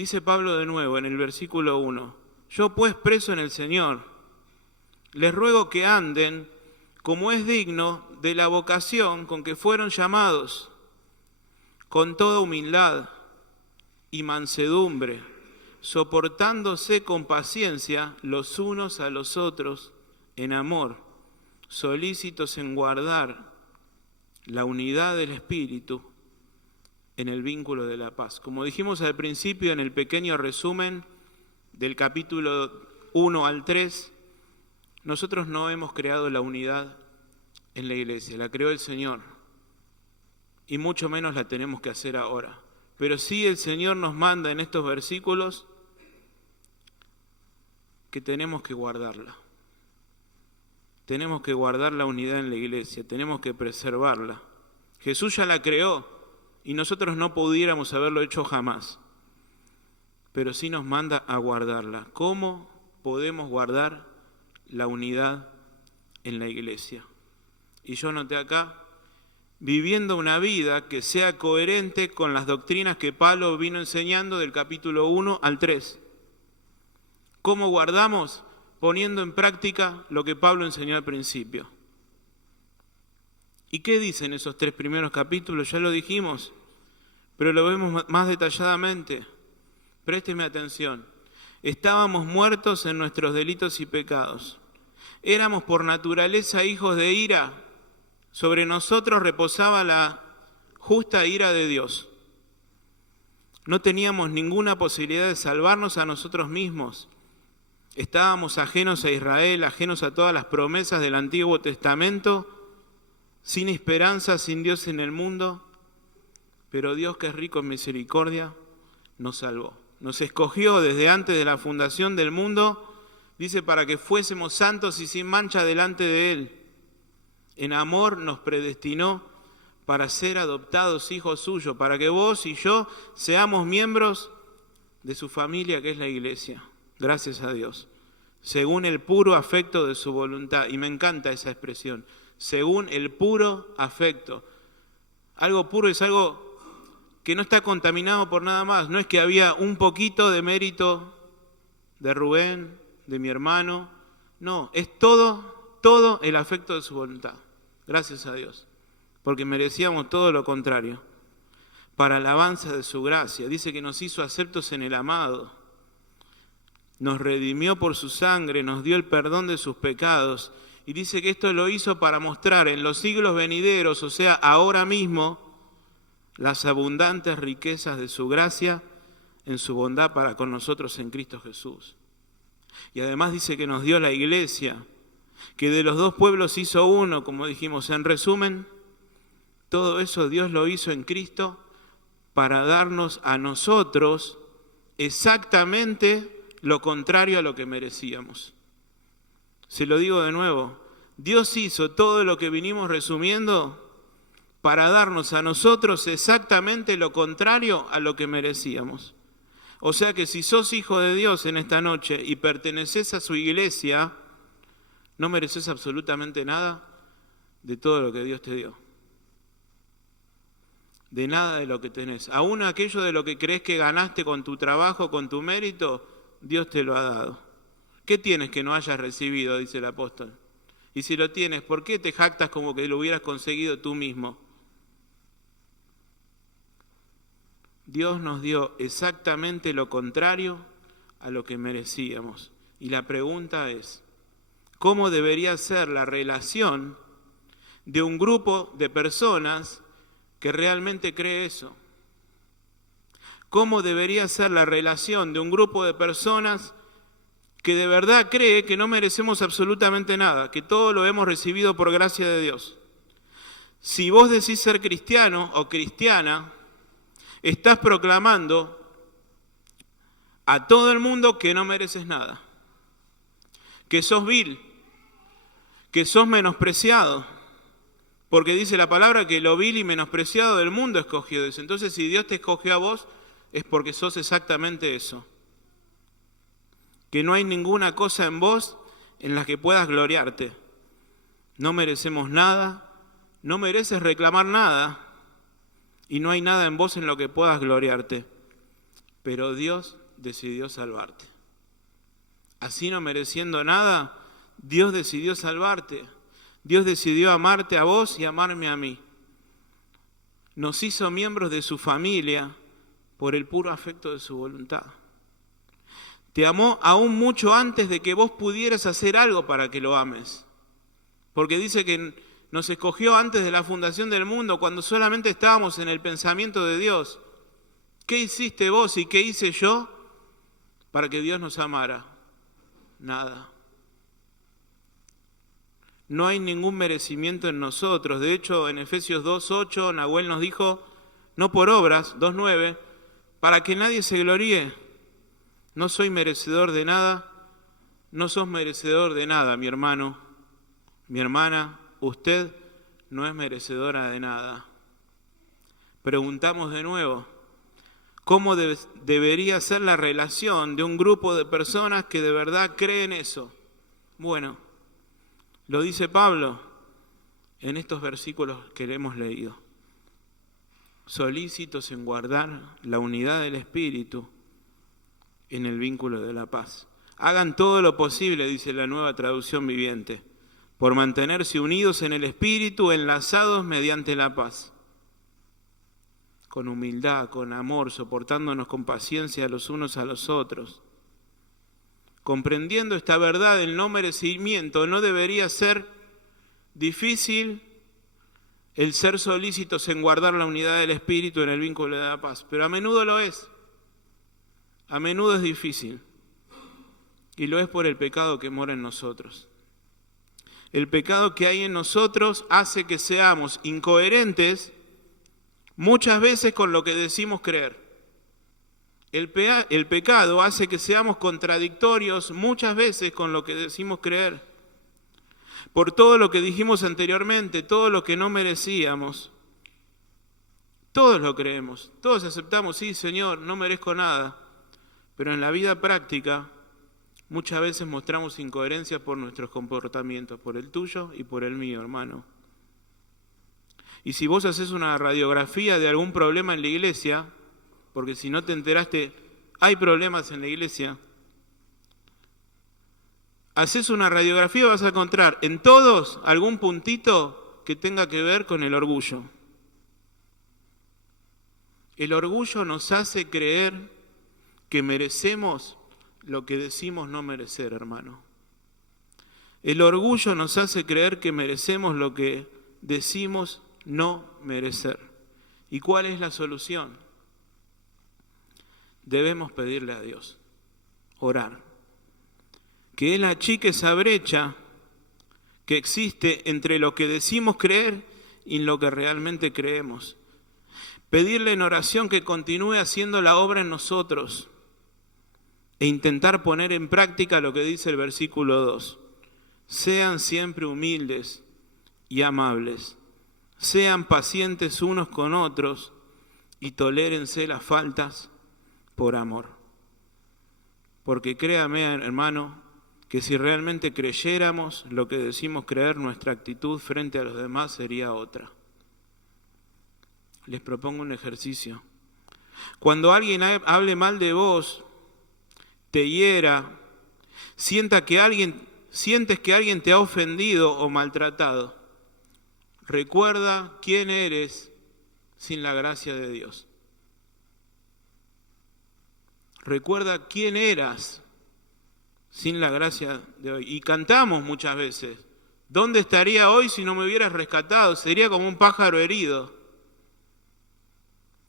Dice Pablo de nuevo en el versículo 1, yo pues preso en el Señor, les ruego que anden como es digno de la vocación con que fueron llamados, con toda humildad y mansedumbre, soportándose con paciencia los unos a los otros en amor, solícitos en guardar la unidad del Espíritu en el vínculo de la paz. Como dijimos al principio en el pequeño resumen del capítulo 1 al 3, nosotros no hemos creado la unidad en la iglesia, la creó el Señor, y mucho menos la tenemos que hacer ahora. Pero sí el Señor nos manda en estos versículos que tenemos que guardarla. Tenemos que guardar la unidad en la iglesia, tenemos que preservarla. Jesús ya la creó y nosotros no pudiéramos haberlo hecho jamás, pero sí nos manda a guardarla. ¿Cómo podemos guardar la unidad en la iglesia? Y yo noté acá, viviendo una vida que sea coherente con las doctrinas que Pablo vino enseñando del capítulo 1 al 3. ¿Cómo guardamos? Poniendo en práctica lo que Pablo enseñó al principio. ¿Y qué dicen esos 3 primeros capítulos? Ya lo dijimos, pero lo vemos más detalladamente. Présteme atención. Estábamos muertos en nuestros delitos y pecados. Éramos por naturaleza hijos de ira. Sobre nosotros reposaba la justa ira de Dios. No teníamos ninguna posibilidad de salvarnos a nosotros mismos. Estábamos ajenos a Israel, ajenos a todas las promesas del Antiguo Testamento, sin esperanza, sin Dios en el mundo, pero Dios, que es rico en misericordia, nos salvó. Nos escogió desde antes de la fundación del mundo, dice, para que fuésemos santos y sin mancha delante de Él. En amor nos predestinó para ser adoptados hijos suyos, para que vos y yo seamos miembros de su familia, que es la iglesia. Gracias a Dios. Según el puro afecto de su voluntad. Y me encanta esa expresión. Según el puro afecto. Algo puro es algo que no está contaminado por nada más. No es que había un poquito de mérito de Rubén, de mi hermano. No, es todo el afecto de su voluntad. Gracias a Dios. Porque merecíamos todo lo contrario. Para alabanza de su gracia. Dice que nos hizo aceptos en el amado. Nos redimió por su sangre, nos dio el perdón de sus pecados. Y dice que esto lo hizo para mostrar en los siglos venideros, o sea, ahora mismo, las abundantes riquezas de su gracia en su bondad para con nosotros en Cristo Jesús. Y además dice que nos dio la iglesia, que de los 2 pueblos hizo uno, como dijimos. En resumen, todo eso Dios lo hizo en Cristo para darnos a nosotros exactamente lo contrario a lo que merecíamos. Se lo digo de nuevo, Dios hizo todo lo que vinimos resumiendo para darnos a nosotros exactamente lo contrario a lo que merecíamos. O sea que si sos hijo de Dios en esta noche y perteneces a su iglesia, no mereces absolutamente nada de todo lo que Dios te dio. De nada de lo que tenés. Aún aquello de lo que crees que ganaste con tu trabajo, con tu mérito, Dios te lo ha dado. ¿Qué tienes que no hayas recibido?, dice el apóstol. Y si lo tienes, ¿por qué te jactas como que lo hubieras conseguido tú mismo? Dios nos dio exactamente lo contrario a lo que merecíamos. Y la pregunta es, ¿cómo debería ser la relación de un grupo de personas que realmente cree eso? ¿Cómo debería ser la relación de un grupo de personas que de verdad cree que no merecemos absolutamente nada, que todo lo hemos recibido por gracia de Dios? Si vos decís ser cristiano o cristiana, estás proclamando a todo el mundo que no mereces nada, que sos vil, que sos menospreciado, porque dice la palabra que lo vil y menospreciado del mundo escogió Dios. Entonces, si Dios te escogió a vos, es porque sos exactamente eso. Que no hay ninguna cosa en vos en la que puedas gloriarte. No merecemos nada, no mereces reclamar nada, y no hay nada en vos en lo que puedas gloriarte. pero Dios decidió salvarte. Así no mereciendo nada, Dios decidió salvarte. Dios decidió amarte a vos y amarme a mí. Nos hizo miembros de su familia por el puro afecto de su voluntad. Te amó aún mucho antes de que vos pudieras hacer algo para que lo ames. Porque dice que nos escogió antes de la fundación del mundo, cuando solamente estábamos en el pensamiento de Dios. ¿Qué hiciste vos y qué hice yo para que Dios nos amara? Nada. No hay ningún merecimiento en nosotros. De hecho, en Efesios 2:8, Nahuel nos dijo, no por obras, 2:9, para que nadie se gloríe. No soy merecedor de nada, no sos merecedor de nada, mi hermano, mi hermana, usted no es merecedora de nada. Preguntamos de nuevo, ¿cómo debería ser la relación de un grupo de personas que de verdad creen eso? Bueno, lo dice Pablo en estos versículos que le hemos leído. Solícitos en guardar la unidad del Espíritu en el vínculo de la paz. Hagan todo lo posible, dice la Nueva Traducción Viviente, por mantenerse unidos en el Espíritu, enlazados mediante la paz. Con humildad, con amor, soportándonos con paciencia los unos a los otros. Comprendiendo esta verdad del no merecimiento, no debería ser difícil el ser solícitos en guardar la unidad del Espíritu en el vínculo de la paz, pero a menudo lo es. A menudo es difícil, y lo es por el pecado que mora en nosotros. El pecado que hay en nosotros hace que seamos incoherentes muchas veces con lo que decimos creer. El pecado hace que seamos contradictorios muchas veces con lo que decimos creer. Por todo lo que dijimos anteriormente, todo lo que no merecíamos, todos lo creemos, todos aceptamos, sí, Señor, no merezco nada. Pero en la vida práctica, muchas veces mostramos incoherencias por nuestros comportamientos, por el tuyo y por el mío, hermano. Y si vos haces una radiografía de algún problema en la iglesia, porque si no te enteraste, hay problemas en la iglesia, haces una radiografía, vas a encontrar en todos algún puntito que tenga que ver con el orgullo. El orgullo nos hace creer que merecemos lo que decimos no merecer, hermano. El orgullo nos hace creer que merecemos lo que decimos no merecer. ¿Y cuál es la solución? Debemos pedirle a Dios, orar, que Él achique esa brecha que existe entre lo que decimos creer y lo que realmente creemos. Pedirle en oración que continúe haciendo la obra en nosotros e intentar poner en práctica lo que dice el versículo 2. Sean siempre humildes y amables, sean pacientes unos con otros y tolérense las faltas por amor. Porque créame, hermano, que si realmente creyéramos lo que decimos creer, nuestra actitud frente a los demás sería otra. Les propongo un ejercicio. Cuando alguien hable mal de vos, te hiera, sientes que alguien te ha ofendido o maltratado, recuerda quién eres sin la gracia de Dios. Recuerda quién eras sin la gracia de hoy. Y cantamos muchas veces, ¿dónde estaría hoy si no me hubieras rescatado? Sería como un pájaro herido.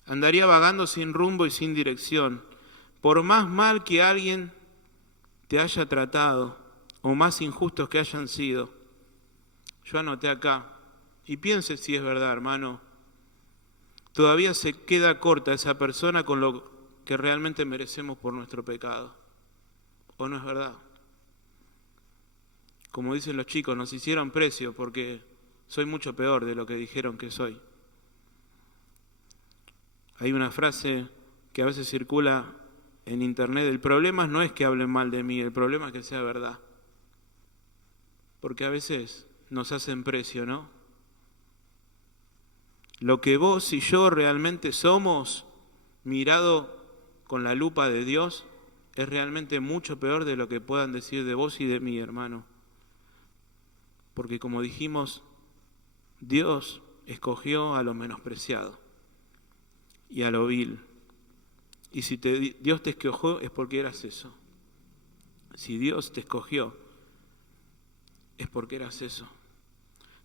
Andaría vagando sin rumbo y sin dirección. Por más mal que alguien te haya tratado, o más injustos que hayan sido, yo anoté acá, y piense si es verdad, hermano, todavía se queda corta esa persona con lo que realmente merecemos por nuestro pecado. ¿O no es verdad? Como dicen los chicos, nos hicieron precio porque soy mucho peor de lo que dijeron que soy. Hay una frase que a veces circula en internet, el problema no es que hablen mal de mí, el problema es que sea verdad. Porque a veces nos hacen precio, ¿no? Lo que vos y yo realmente somos, mirado con la lupa de Dios, es realmente mucho peor de lo que puedan decir de vos y de mí, hermano. Porque como dijimos, Dios escogió a lo menospreciado y a lo vil. Y si Dios te escogió es porque eras eso. Si Dios te escogió es porque eras eso.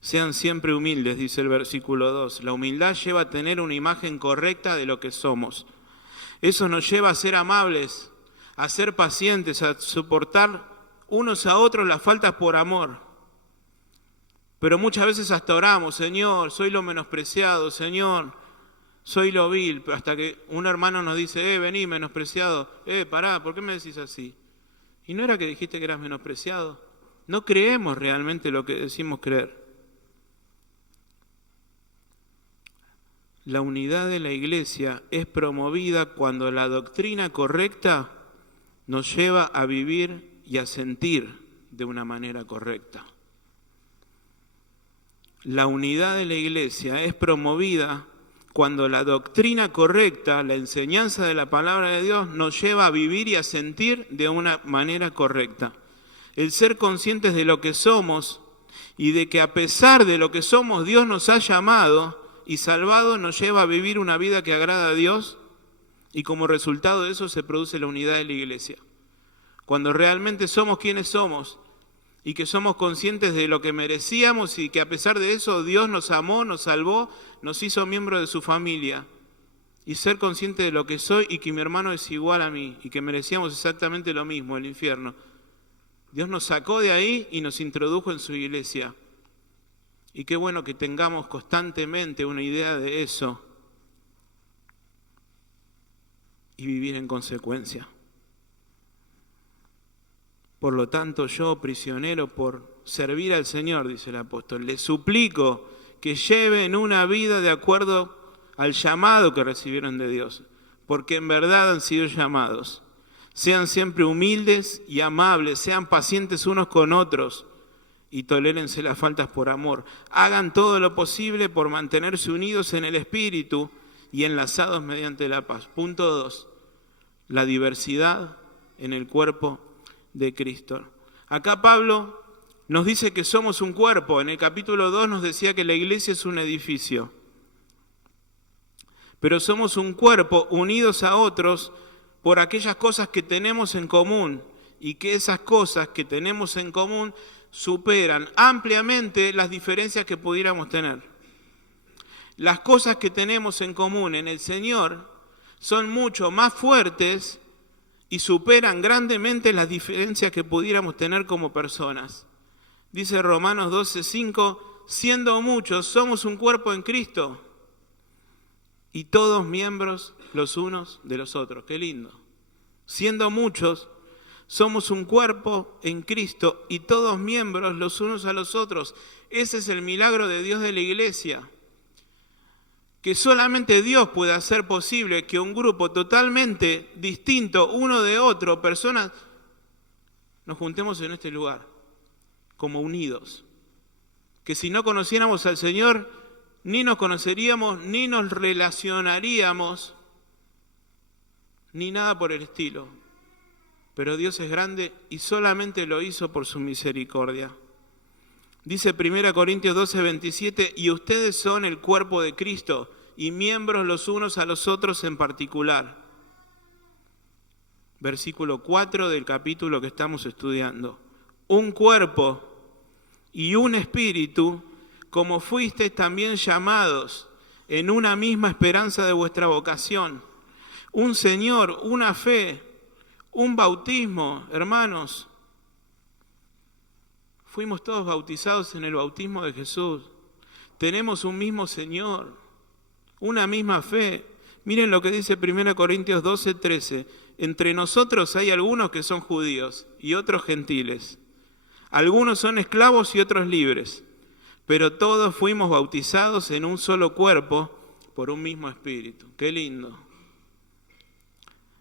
Sean siempre humildes, dice el versículo 2. La humildad lleva a tener una imagen correcta de lo que somos. Eso nos lleva a ser amables, a ser pacientes, a soportar unos a otros las faltas por amor. Pero muchas veces hasta oramos, Señor, soy lo menospreciado, Señor, soy lo vil. Pero hasta que un hermano nos dice, vení, menospreciado, pará, ¿por qué me decís así? ¿Y no era que dijiste que eras menospreciado? No creemos realmente lo que decimos creer. La unidad de la iglesia es promovida cuando la doctrina correcta nos lleva a vivir y a sentir de una manera correcta. La unidad de la iglesia es promovida cuando la doctrina correcta, la enseñanza de la palabra de Dios, nos lleva a vivir y a sentir de una manera correcta. El ser conscientes de lo que somos y de que a pesar de lo que somos, Dios nos ha llamado y salvado, nos lleva a vivir una vida que agrada a Dios, y como resultado de eso se produce la unidad de la iglesia. Cuando realmente somos quienes somos y que somos conscientes de lo que merecíamos y que a pesar de eso Dios nos amó, nos salvó, nos hizo miembro de su familia. Y ser consciente de lo que soy y que mi hermano es igual a mí y que merecíamos exactamente lo mismo, el infierno. Dios nos sacó de ahí y nos introdujo en su iglesia. Y qué bueno que tengamos constantemente una idea de eso y vivir en consecuencia. Por lo tanto, yo, prisionero por servir al Señor, dice el apóstol, le suplico que lleven una vida de acuerdo al llamado que recibieron de Dios, porque en verdad han sido llamados. Sean siempre humildes y amables, sean pacientes unos con otros, y tolérense las faltas por amor. Hagan todo lo posible por mantenerse unidos en el Espíritu y enlazados mediante la paz. Punto 2. La diversidad en el cuerpo de Cristo. Acá Pablo nos dice que somos un cuerpo. En el capítulo 2 nos decía que la iglesia es un edificio. Pero somos un cuerpo unidos a otros por aquellas cosas que tenemos en común, y que esas cosas que tenemos en común superan ampliamente las diferencias que pudiéramos tener. Las cosas que tenemos en común en el Señor son mucho más fuertes y superan grandemente las diferencias que pudiéramos tener como personas. Dice Romanos 12:5, siendo muchos, somos un cuerpo en Cristo y todos miembros los unos de los otros. Qué lindo. Siendo muchos, somos un cuerpo en Cristo y todos miembros los unos a los otros. Ese es el milagro de Dios de la iglesia. Que solamente Dios puede hacer posible que un grupo totalmente distinto uno de otro, personas, nos juntemos en este lugar, como unidos. Que si no conociéramos al Señor, ni nos conoceríamos, ni nos relacionaríamos, ni nada por el estilo. Pero Dios es grande y solamente lo hizo por su misericordia. Dice 1 Corintios 12:27, y ustedes son el cuerpo de Cristo y miembros los unos a los otros en particular. Versículo 4 del capítulo que estamos estudiando. Un cuerpo y un espíritu, como fuisteis también llamados en una misma esperanza de vuestra vocación. Un Señor, una fe, un bautismo, hermanos. Fuimos todos bautizados en el bautismo de Jesús. Tenemos un mismo Señor, una misma fe. Miren lo que dice 1 Corintios 12:13. Entre nosotros hay algunos que son judíos y otros gentiles. Algunos son esclavos y otros libres. Pero todos fuimos bautizados en un solo cuerpo por un mismo espíritu. Qué lindo.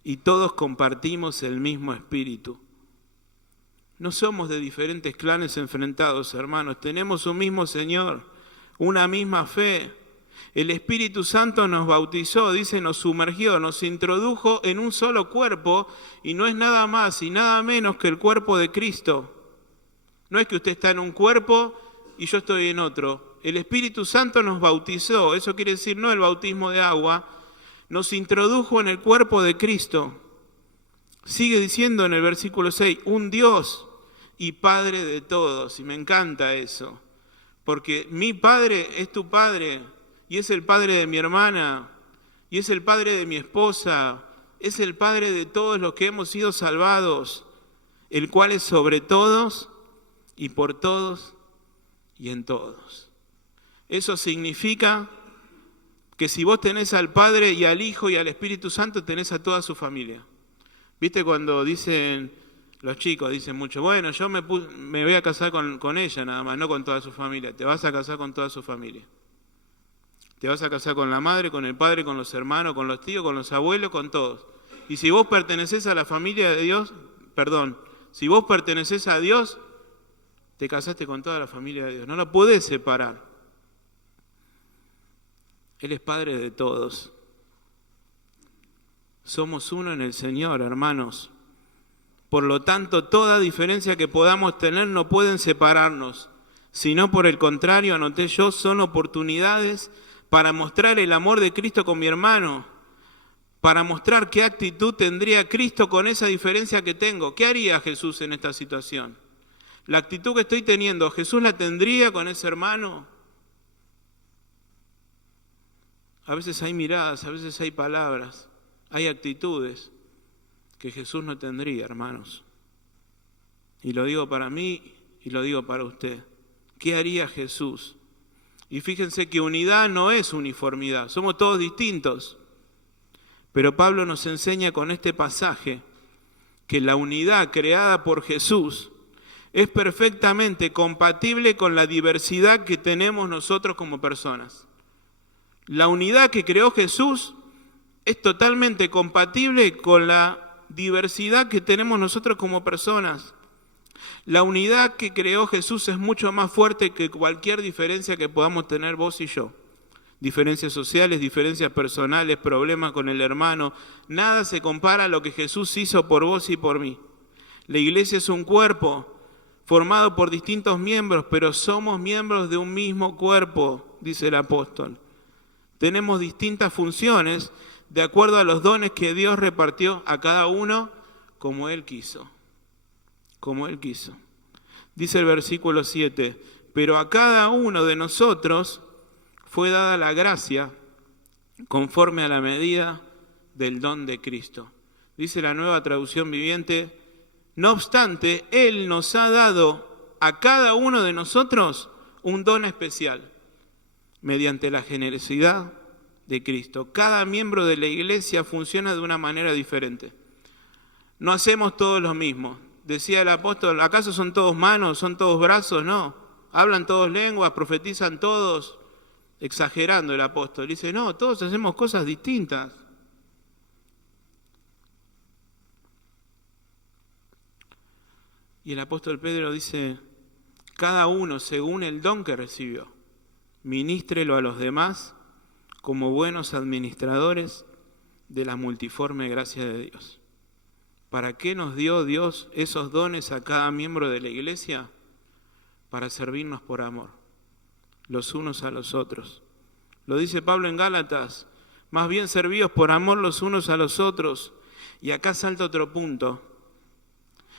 Y todos compartimos el mismo espíritu. No somos de diferentes clanes enfrentados, hermanos. Tenemos un mismo Señor, una misma fe. El Espíritu Santo nos bautizó, dice, nos sumergió, nos introdujo en un solo cuerpo y no es nada más y nada menos que el cuerpo de Cristo. No es que usted está en un cuerpo y yo estoy en otro. El Espíritu Santo nos bautizó, eso quiere decir no el bautismo de agua, nos introdujo en el cuerpo de Cristo. Sigue diciendo en el versículo 6, un Dios y Padre de todos. Y me encanta eso, porque mi Padre es tu Padre, y es el Padre de mi hermana, y es el Padre de mi esposa, es el Padre de todos los que hemos sido salvados, el cual es sobre todos y por todos y en todos. Eso significa que si vos tenés al Padre y al Hijo y al Espíritu Santo, tenés a toda su familia. ¿Viste cuando dicen, los chicos dicen mucho, bueno, yo me voy a casar con ella nada más, no con toda su familia? Te vas a casar con toda su familia. Te vas a casar con la madre, con el padre, con los hermanos, con los tíos, con los abuelos, con todos. Y si vos pertenecés a la familia de Dios, si vos pertenecés a Dios, te casaste con toda la familia de Dios. No la podés separar. Él es Padre de todos. Somos uno en el Señor, hermanos. Por lo tanto, toda diferencia que podamos tener no pueden separarnos, sino por el contrario, anoté yo, son oportunidades para mostrar el amor de Cristo con mi hermano, para mostrar qué actitud tendría Cristo con esa diferencia que tengo. ¿Qué haría Jesús en esta situación? La actitud que estoy teniendo, ¿Jesús la tendría con ese hermano? A veces hay miradas, a veces hay palabras, hay actitudes que Jesús no tendría, hermanos. Y lo digo para mí y lo digo para usted. ¿Qué haría Jesús? Y fíjense que unidad no es uniformidad, somos todos distintos. Pero Pablo nos enseña con este pasaje que la unidad creada por Jesús es perfectamente compatible con la diversidad que tenemos nosotros como personas. La unidad que creó Jesús es totalmente compatible con la diversidad que tenemos nosotros como personas. La unidad que creó Jesús es mucho más fuerte que cualquier diferencia que podamos tener vos y yo. Diferencias sociales, diferencias personales, problemas con el hermano. Nada se compara a lo que Jesús hizo por vos y por mí. La iglesia es un cuerpo formado por distintos miembros, pero somos miembros de un mismo cuerpo, dice el apóstol. Tenemos distintas funciones de acuerdo a los dones que Dios repartió a cada uno como Él quiso. Como Él quiso. Dice el versículo 7, pero a cada uno de nosotros fue dada la gracia conforme a la medida del don de Cristo. Dice la Nueva Traducción Viviente, no obstante, Él nos ha dado a cada uno de nosotros un don especial, mediante la generosidad de Cristo. Cada miembro de la iglesia funciona de una manera diferente. No hacemos todos lo mismo. Decía el apóstol, ¿acaso son todos manos, son todos brazos? No. Hablan todos lenguas, profetizan todos, exagerando el apóstol. Dice, no, todos hacemos cosas distintas. Y el apóstol Pedro dice, cada uno según el don que recibió, ministrelo a los demás como buenos administradores de la multiforme gracia de Dios. ¿Para qué nos dio Dios esos dones a cada miembro de la iglesia? Para servirnos por amor, los unos a los otros. Lo dice Pablo en Gálatas, más bien servíos por amor los unos a los otros. Y acá salta otro punto,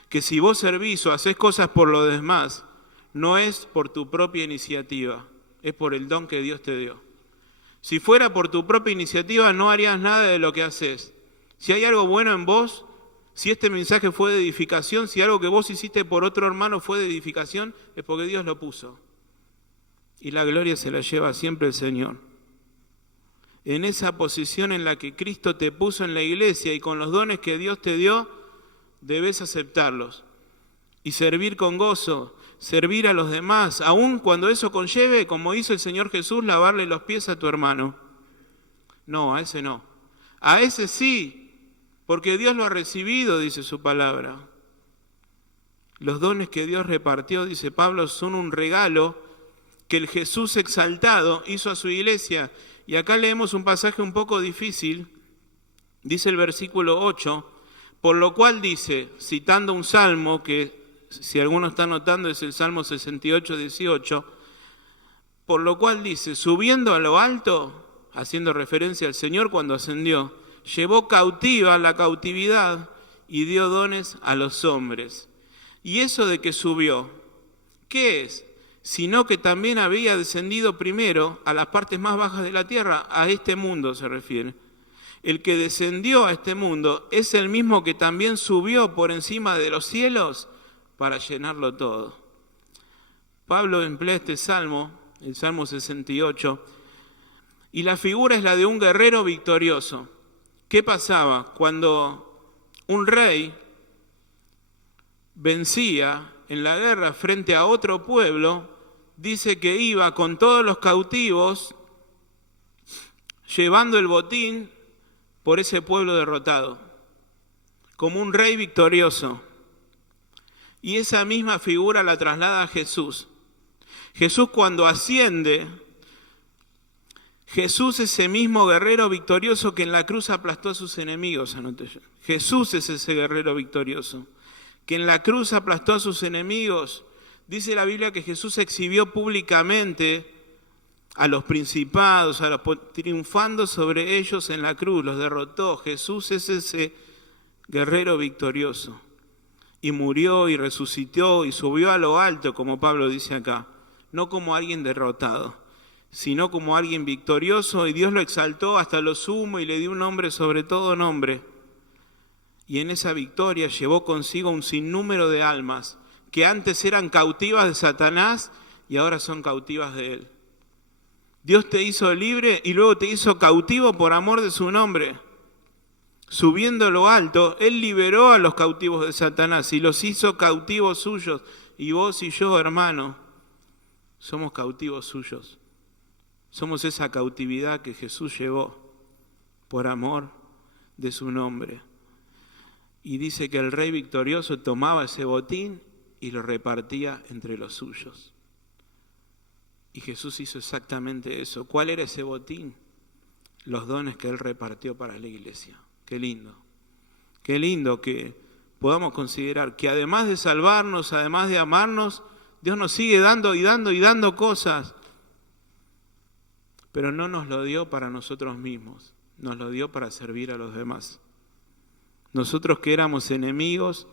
que si vos servís o hacés cosas por los demás, no es por tu propia iniciativa, es por el don que Dios te dio. Si fuera por tu propia iniciativa, no harías nada de lo que haces. Si hay algo bueno en vos, si este mensaje fue de edificación, si algo que vos hiciste por otro hermano fue de edificación, es porque Dios lo puso. Y la gloria se la lleva siempre el Señor. En esa posición en la que Cristo te puso en la iglesia y con los dones que Dios te dio, debes aceptarlos y servir con gozo, servir a los demás, aun cuando eso conlleve, como hizo el Señor Jesús, lavarle los pies a tu hermano. No, a ese no. A ese sí, porque Dios lo ha recibido, dice su palabra. Los dones que Dios repartió, dice Pablo, son un regalo que el Jesús exaltado hizo a su iglesia. Y acá leemos un pasaje un poco difícil, dice el versículo 8, por lo cual dice, citando un salmo que si alguno está notando es el Salmo 68, 18, por lo cual dice, subiendo a lo alto, haciendo referencia al Señor cuando ascendió, llevó cautiva la cautividad y dio dones a los hombres. Y eso de que subió, ¿qué es? Sino que también había descendido primero a las partes más bajas de la tierra, a este mundo se refiere. El que descendió a este mundo es el mismo que también subió por encima de los cielos para llenarlo todo. Pablo emplea este salmo, el Salmo 68, y la figura es la de un guerrero victorioso. ¿Qué pasaba? Cuando un rey vencía en la guerra frente a otro pueblo, dice que iba con todos los cautivos llevando el botín por ese pueblo derrotado, como un rey victorioso. Y esa misma figura la traslada a Jesús. Jesús cuando asciende, Jesús es ese mismo guerrero victorioso que en la cruz aplastó a sus enemigos. Jesús es ese guerrero victorioso que en la cruz aplastó a sus enemigos. Dice la Biblia que Jesús exhibió públicamente a los principados, triunfando sobre ellos en la cruz, los derrotó. Jesús es ese guerrero victorioso. Y murió y resucitó y subió a lo alto, como Pablo dice acá. No como alguien derrotado, sino como alguien victorioso. Y Dios lo exaltó hasta lo sumo y le dio un nombre sobre todo nombre. Y en esa victoria llevó consigo un sinnúmero de almas que antes eran cautivas de Satanás y ahora son cautivas de él. Dios te hizo libre y luego te hizo cautivo por amor de su nombre. Subiendo a lo alto, Él liberó a los cautivos de Satanás y los hizo cautivos suyos. Y vos y yo, hermano, somos cautivos suyos. Somos esa cautividad que Jesús llevó por amor de su nombre. Y dice que el rey victorioso tomaba ese botín y lo repartía entre los suyos. Y Jesús hizo exactamente eso. ¿Cuál era ese botín? Los dones que Él repartió para la iglesia. Qué lindo que podamos considerar que además de salvarnos, además de amarnos, Dios nos sigue dando y dando y dando cosas. Pero no nos lo dio para nosotros mismos, nos lo dio para servir a los demás. Nosotros que éramos enemigos,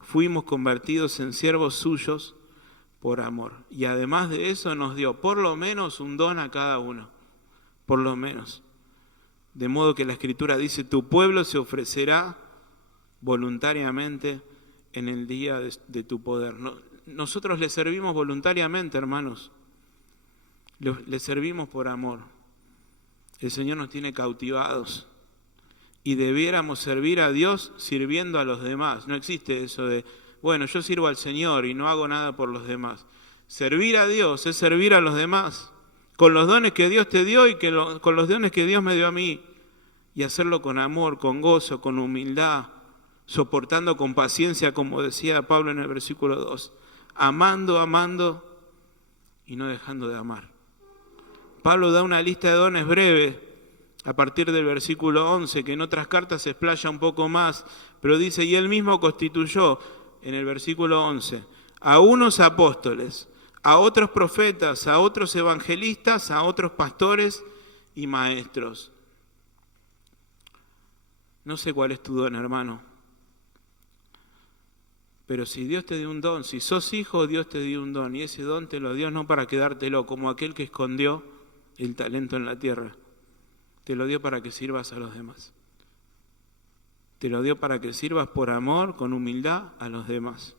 fuimos convertidos en siervos suyos por amor. Y además de eso nos dio por lo menos un don a cada uno, por lo menos. De modo que la Escritura dice, tu pueblo se ofrecerá voluntariamente en el día de tu poder. Nosotros le servimos voluntariamente, hermanos. Le servimos por amor. El Señor nos tiene cautivados. Y debiéramos servir a Dios sirviendo a los demás. No existe eso de, bueno, yo sirvo al Señor y no hago nada por los demás. Servir a Dios es servir a los demás. Con los dones que Dios te dio y con los dones que Dios me dio a mí. Y hacerlo con amor, con gozo, con humildad, soportando con paciencia, como decía Pablo en el versículo 2. Amando y no dejando de amar. Pablo da una lista de dones breve a partir del versículo 11, que en otras cartas se explaya un poco más, pero dice, y él mismo constituyó, en el versículo 11, a unos apóstoles, a otros profetas, a otros evangelistas, a otros pastores y maestros. No sé cuál es tu don, hermano, pero si Dios te dio un don, si sos hijo, Dios te dio un don, y ese don te lo dio no para quedártelo, como aquel que escondió el talento en la tierra. Te lo dio para que sirvas a los demás. Te lo dio para que sirvas por amor, con humildad a los demás.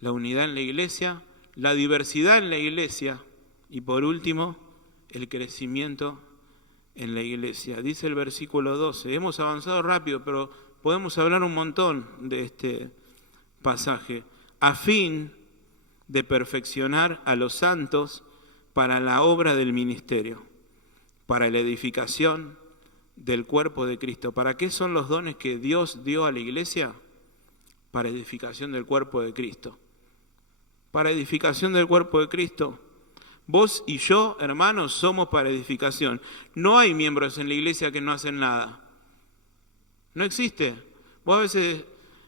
La unidad en la iglesia, la diversidad en la iglesia y por último, el crecimiento en la iglesia. Dice el versículo 12, hemos avanzado rápido, pero podemos hablar un montón de este pasaje. A fin de perfeccionar a los santos para la obra del ministerio, para la edificación del cuerpo de Cristo. ¿Para qué son los dones que Dios dio a la iglesia? Para edificación del cuerpo de Cristo. Para edificación del cuerpo de Cristo. Vos y yo, hermanos, somos para edificación. No hay miembros en la iglesia que no hacen nada. No existe. Vos a veces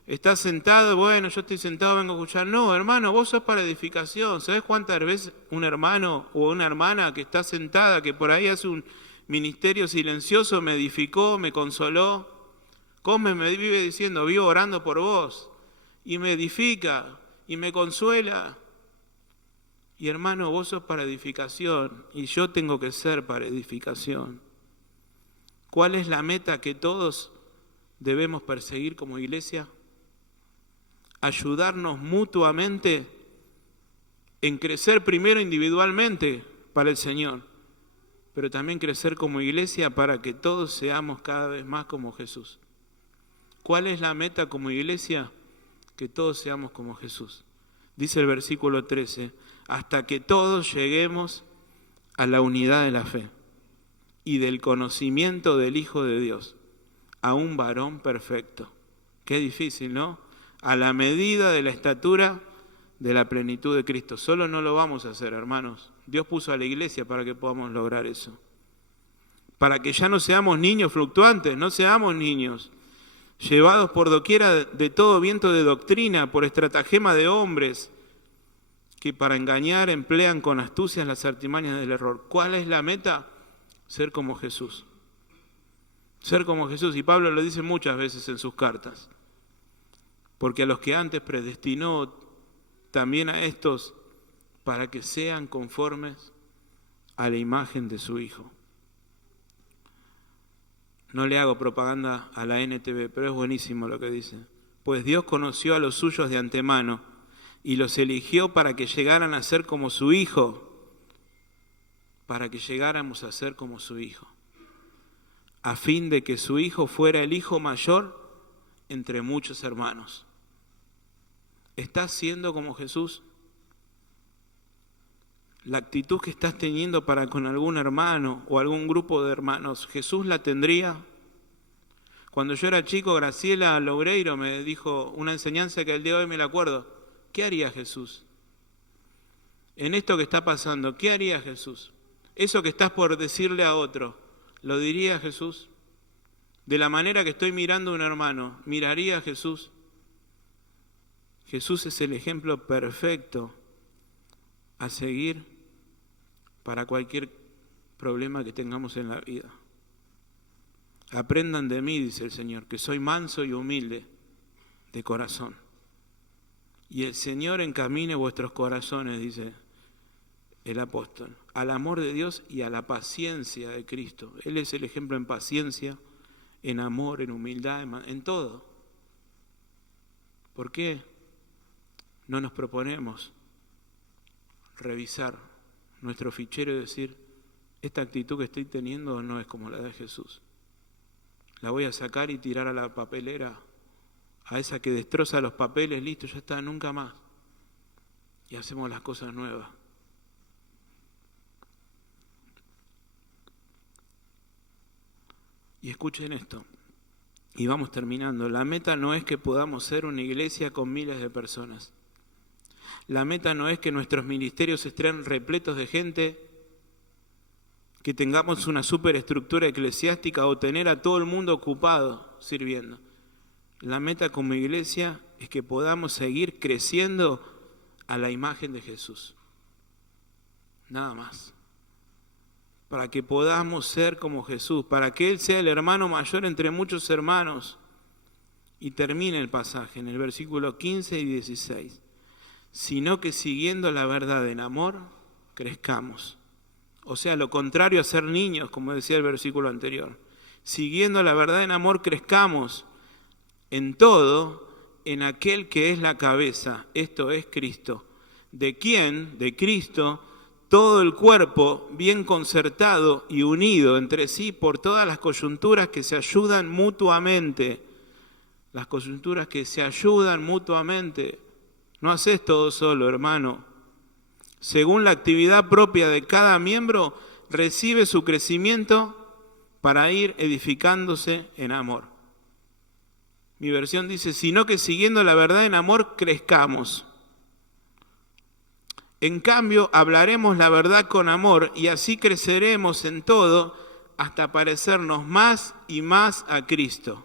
estás sentado, bueno, yo estoy sentado, vengo a escuchar. No, hermano, vos sos para edificación. ¿Sabés cuántas veces un hermano o una hermana que está sentada, que por ahí hace un ministerio silencioso, me edificó, me consoló? Come me vive diciendo, vivo orando por vos. Y me edifica, y me consuela. Y hermano, vos sos para edificación, y yo tengo que ser para edificación. ¿Cuál es la meta que todos debemos perseguir como iglesia? Ayudarnos mutuamente en crecer primero individualmente para el Señor, pero también crecer como iglesia para que todos seamos cada vez más como Jesús. ¿Cuál es la meta como iglesia? Que todos seamos como Jesús. Dice el versículo 13, hasta que todos lleguemos a la unidad de la fe y del conocimiento del Hijo de Dios, a un varón perfecto. Qué difícil, ¿no? A la medida de la estatura de la plenitud de Cristo. Solo no lo vamos a hacer, hermanos. Dios puso a la iglesia para que podamos lograr eso. Para que ya no seamos niños fluctuantes, no seamos niños llevados por doquiera de todo viento de doctrina, por estratagema de hombres que para engañar emplean con astucias las artimañas del error. ¿Cuál es la meta? Ser como Jesús. Ser como Jesús. Y Pablo lo dice muchas veces en sus cartas. Porque a los que antes predestinó, también a estos, para que sean conformes a la imagen de su Hijo. No le hago propaganda a la NTV, pero es buenísimo lo que dice. Pues Dios conoció a los suyos de antemano y los eligió para que llegaran a ser como su Hijo, para que llegáramos a ser como su Hijo, a fin de que su Hijo fuera el Hijo mayor entre muchos hermanos. ¿Estás siendo como Jesús? La actitud que estás teniendo para con algún hermano o algún grupo de hermanos, ¿Jesús la tendría? Cuando yo era chico, Graciela Loureiro me dijo una enseñanza que el día de hoy me la acuerdo. ¿Qué haría Jesús? En esto que está pasando, ¿qué haría Jesús? Eso que estás por decirle a otro, ¿lo diría Jesús? De la manera que estoy mirando a un hermano, ¿miraría a Jesús? Jesús es el ejemplo perfecto a seguir para cualquier problema que tengamos en la vida. Aprendan de mí, dice el Señor, que soy manso y humilde de corazón. Y el Señor encamine vuestros corazones, dice el apóstol, al amor de Dios y a la paciencia de Cristo. Él es el ejemplo en paciencia, en amor, en humildad, en todo. ¿Por qué no nos proponemos revisar nuestro fichero y decir, esta actitud que estoy teniendo no es como la de Jesús? La voy a sacar y tirar a la papelera, a esa que destroza los papeles, listo, ya está, nunca más. Y hacemos las cosas nuevas. Y escuchen esto, y vamos terminando. La meta no es que podamos ser una iglesia con miles de personas. La meta no es que nuestros ministerios estén repletos de gente, que tengamos una superestructura eclesiástica o tener a todo el mundo ocupado sirviendo. La meta como iglesia es que podamos seguir creciendo a la imagen de Jesús. Nada más. Para que podamos ser como Jesús, para que Él sea el hermano mayor entre muchos hermanos. Y termina el pasaje en el versículo 15 y 16. Sino que siguiendo la verdad en amor, crezcamos. O sea, lo contrario a ser niños, como decía el versículo anterior. Siguiendo la verdad en amor, crezcamos en todo, en aquel que es la cabeza, esto es Cristo. ¿De quién? De Cristo, todo el cuerpo bien concertado y unido entre sí por todas las coyunturas que se ayudan mutuamente. Las coyunturas que se ayudan mutuamente. No haces todo solo, hermano. Según la actividad propia de cada miembro, recibe su crecimiento para ir edificándose en amor. Mi versión dice, sino que siguiendo la verdad en amor, crezcamos. En cambio, hablaremos la verdad con amor y así creceremos en todo hasta parecernos más y más a Cristo,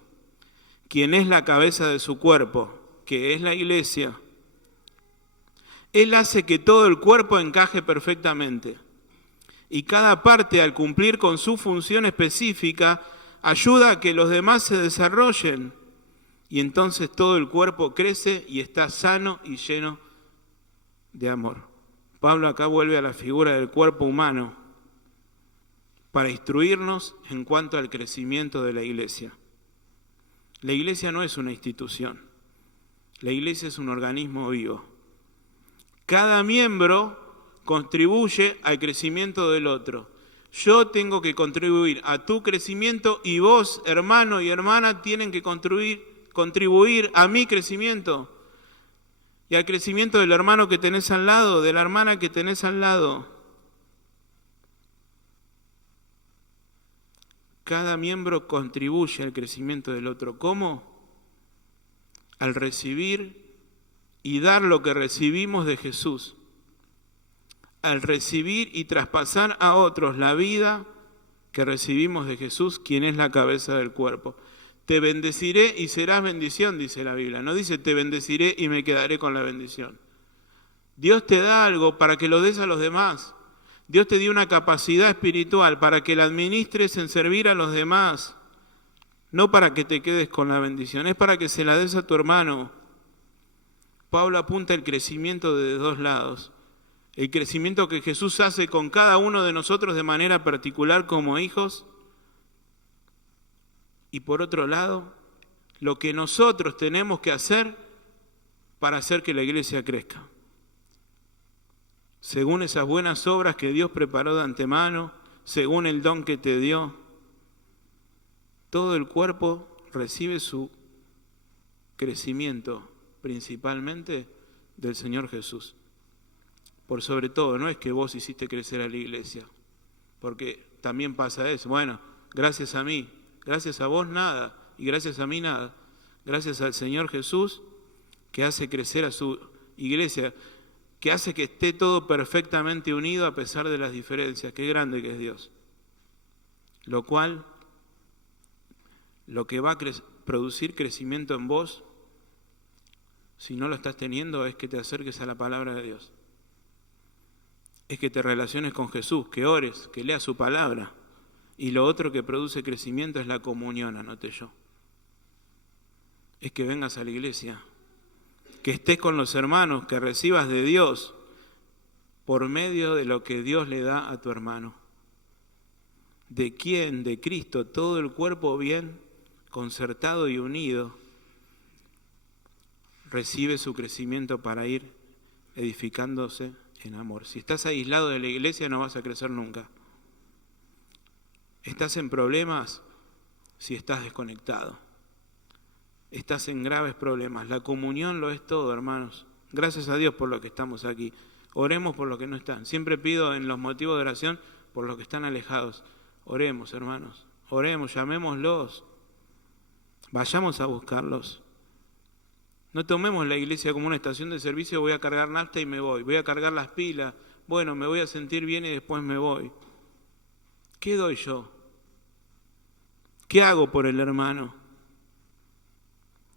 quien es la cabeza de su cuerpo, que es la iglesia. Él hace que todo el cuerpo encaje perfectamente y cada parte, al cumplir con su función específica, ayuda a que los demás se desarrollen y entonces todo el cuerpo crece y está sano y lleno de amor. Pablo acá vuelve a la figura del cuerpo humano para instruirnos en cuanto al crecimiento de la iglesia. La iglesia no es una institución, la iglesia es un organismo vivo. Cada miembro contribuye al crecimiento del otro. Yo tengo que contribuir a tu crecimiento y vos, hermano y hermana, tienen que contribuir a mi crecimiento y al crecimiento del hermano que tenés al lado, de la hermana que tenés al lado. Cada miembro contribuye al crecimiento del otro. ¿Cómo? Al recibir y dar lo que recibimos de Jesús. Al recibir y traspasar a otros la vida que recibimos de Jesús, quien es la cabeza del cuerpo. Te bendeciré y serás bendición, dice la Biblia. No dice te bendeciré y me quedaré con la bendición. Dios te da algo para que lo des a los demás. Dios te dio una capacidad espiritual para que la administres en servir a los demás. No para que te quedes con la bendición, es para que se la des a tu hermano. Pablo apunta el crecimiento de dos lados. El crecimiento que Jesús hace con cada uno de nosotros de manera particular como hijos. Y por otro lado, lo que nosotros tenemos que hacer para hacer que la iglesia crezca. Según esas buenas obras que Dios preparó de antemano, según el don que te dio, todo el cuerpo recibe su crecimiento, principalmente del Señor Jesús. Por sobre todo, no es que vos hiciste crecer a la iglesia, porque también pasa eso. Bueno, gracias a mí, gracias a vos nada, y gracias a mí nada. Gracias al Señor Jesús, que hace crecer a su iglesia, que hace que esté todo perfectamente unido a pesar de las diferencias. Qué grande que es Dios. Lo cual, lo que va a producir crecimiento en vos, si no lo estás teniendo, es que te acerques a la palabra de Dios. Es que te relaciones con Jesús, que ores, que leas su palabra. Y lo otro que produce crecimiento es la comunión, anoté yo. Es que vengas a la iglesia, que estés con los hermanos, que recibas de Dios por medio de lo que Dios le da a tu hermano. ¿De quién? De Cristo, todo el cuerpo bien concertado y unido recibe su crecimiento para ir edificándose en amor. Si estás aislado de la iglesia no vas a crecer nunca. Estás en problemas si estás desconectado. Estás en graves problemas. La comunión lo es todo, hermanos. Gracias a Dios por lo que estamos aquí. Oremos por los que no están. Siempre pido en los motivos de oración por los que están alejados. Oremos, hermanos. Oremos, llamémoslos. Vayamos a buscarlos. No tomemos la iglesia como una estación de servicio, voy a cargar nafta y me voy. Voy a cargar las pilas. Bueno, me voy a sentir bien y después me voy. ¿Qué doy yo? ¿Qué hago por el hermano?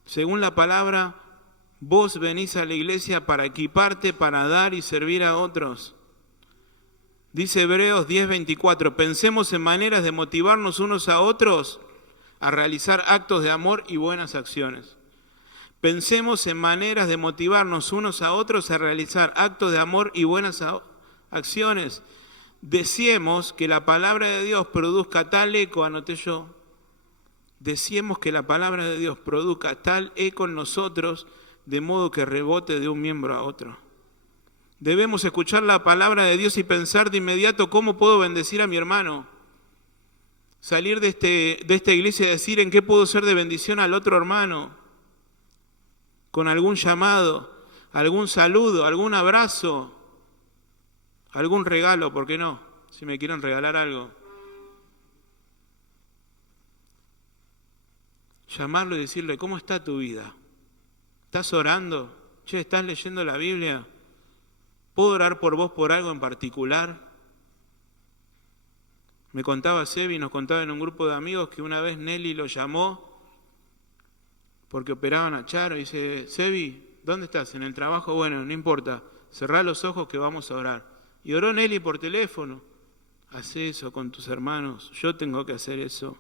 Según la palabra, vos venís a la iglesia para equiparte, para dar y servir a otros. Dice Hebreos 10:24, pensemos en maneras de motivarnos unos a otros a realizar actos de amor y buenas acciones. Pensemos en maneras de motivarnos unos a otros a realizar actos de amor y buenas acciones. Deseemos que la palabra de Dios produzca tal eco, anoté yo. Deseemos que la palabra de Dios produzca tal eco en nosotros, de modo que rebote de un miembro a otro. Debemos escuchar la palabra de Dios y pensar de inmediato cómo puedo bendecir a mi hermano. Salir de esta iglesia y decir en qué puedo ser de bendición al otro hermano. Con algún llamado, algún saludo, algún abrazo, algún regalo, ¿por qué no? Si me quieren regalar algo. Llamarlo y decirle, ¿cómo está tu vida? ¿Estás orando? Che, ¿estás leyendo la Biblia? ¿Puedo orar por vos por algo en particular? Me contaba Sebi, nos contaba en un grupo de amigos que una vez Nelly lo llamó porque operaban a Charo y dice, Sebi, ¿dónde estás? ¿En el trabajo? Bueno, no importa, cerrá los ojos que vamos a orar. Y oró Nelly por teléfono. Haz eso con tus hermanos, yo tengo que hacer eso.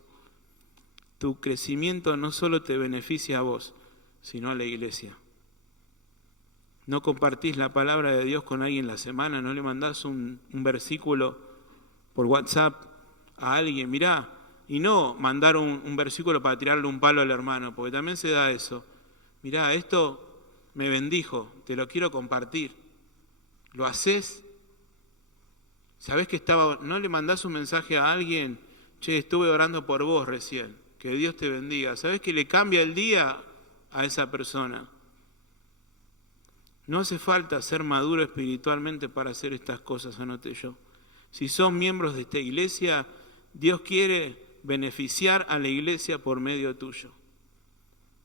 Tu crecimiento no solo te beneficia a vos, sino a la iglesia. No compartís la palabra de Dios con alguien la semana, no le mandás un versículo por WhatsApp a alguien, mirá, y no mandar un versículo para tirarle un palo al hermano, porque también se da eso. Mirá, esto me bendijo, te lo quiero compartir. ¿Lo haces? ¿Sabés que no le mandás un mensaje a alguien? Che, estuve orando por vos recién, que Dios te bendiga. ¿Sabés que le cambia el día a esa persona? No hace falta ser maduro espiritualmente para hacer estas cosas, anoté yo. Si son miembros de esta iglesia, Dios quiere beneficiar a la iglesia por medio tuyo.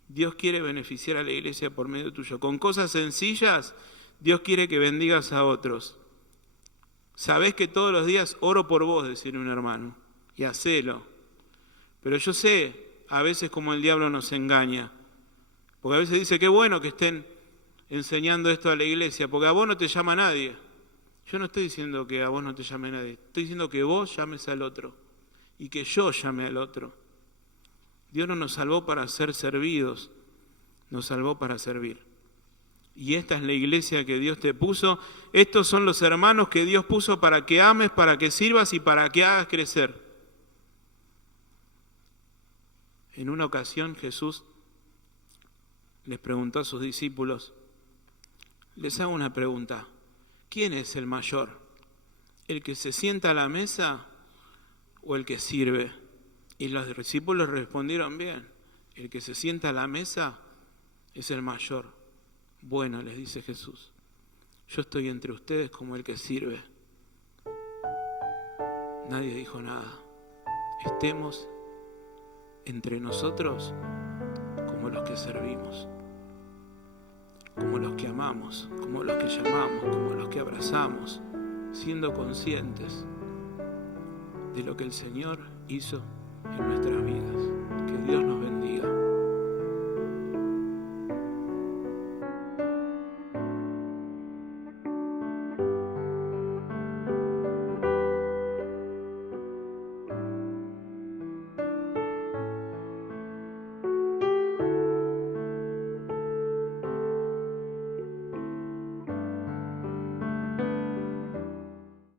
Dios quiere beneficiar a la iglesia por medio tuyo. Con cosas sencillas, Dios quiere que bendigas a otros. Sabés que todos los días oro por vos, decir un hermano, y hacelo. Pero yo sé a veces como el diablo nos engaña, porque a veces dice, qué bueno que estén enseñando esto a la iglesia, porque a vos no te llama nadie. Yo no estoy diciendo que a vos no te llame nadie, estoy diciendo que vos llames al otro y que yo llame al otro. Dios no nos salvó para ser servidos, nos salvó para servir. Y esta es la iglesia que Dios te puso. Estos son los hermanos que Dios puso para que ames, para que sirvas y para que hagas crecer. En una ocasión Jesús les preguntó a sus discípulos, les hago una pregunta, ¿quién es el mayor? ¿El que se sienta a la mesa o el que sirve? Y los discípulos respondieron bien, el que se sienta a la mesa es el mayor. Bueno, les dice Jesús, yo estoy entre ustedes como el que sirve. Nadie dijo nada. Estemos entre nosotros como los que servimos, como los que amamos, como los que llamamos, como los que abrazamos, siendo conscientes de lo que el Señor hizo en nuestras vidas. Que Dios nos